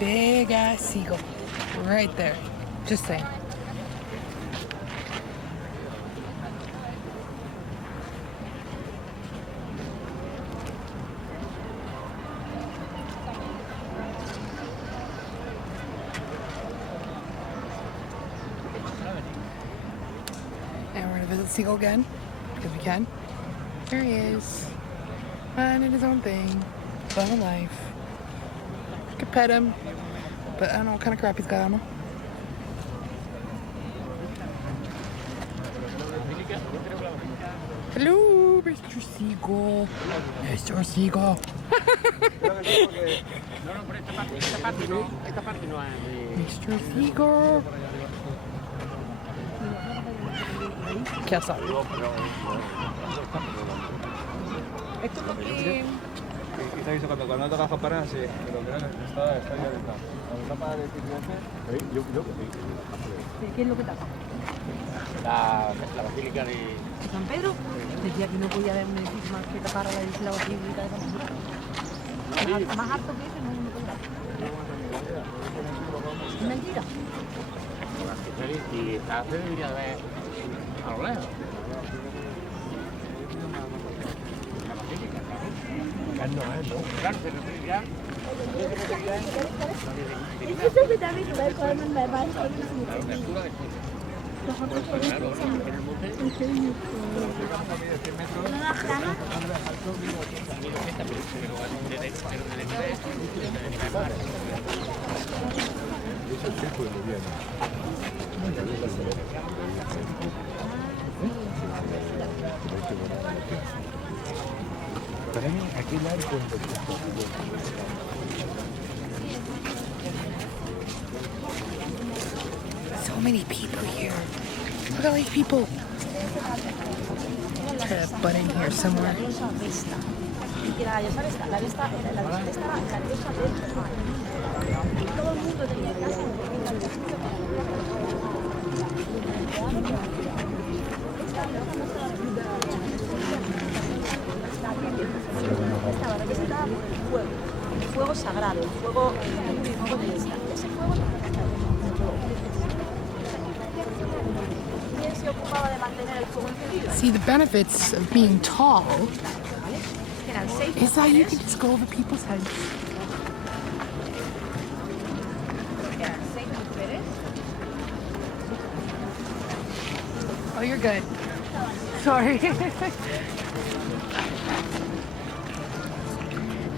big ass seagull right there. Just saying. And we're gonna visit Seagull again because we can. There he is, finding his own thing, loving life. I could pet him, but I don't know what kind of crap he's got on him. Hello, Mr. Seagull. Mr. Seagull. Mr. Seagull. ¿Qué hace? Esto porque... Quizá hizo cuando no toca campanas, sí, pero creo que está ya está. Cuando tapa de presidente, ¿Qué es lo que tapa? la basílica de ¿San Pedro? Decía que no podía haber un edificio más que tapara la basílica de San Pedro. Más alto que ese no podrá. ¿Es mentira? y está debería de ver a lo lejos. Claro, se referirá. So many people here. Look at all these people. Try to butt in here somewhere. Fuego sagrado, fuego de esta. Ese fuego ¿quién se ocupaba de mantener el fuego encendido? See, the benefits of being tall is that you can just go over people's heads. Eran 6 mujeres. Oh, you're good. Sorry.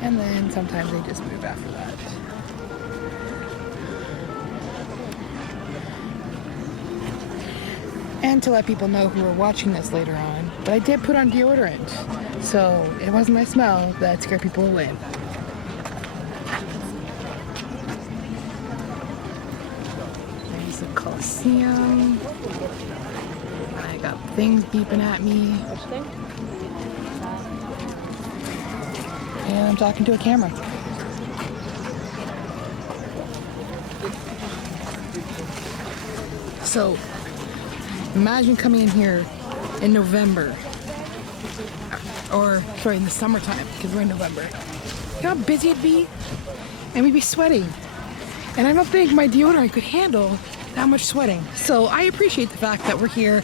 And then sometimes they just move after that. And to let people know who are watching this later on, but I did put on deodorant, so it wasn't my smell that scared people away. There's the Coliseum. I got things beeping at me. And I'm talking to a camera. So, imagine coming in here in November. Or, sorry, in the summertime, because we're in November. You know how busy it'd be? And we'd be sweating. And I don't think my deodorant could handle that much sweating. So I appreciate the fact that we're here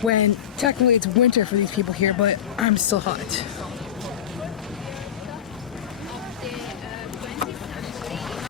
when technically it's winter for these people here, but I'm still hot.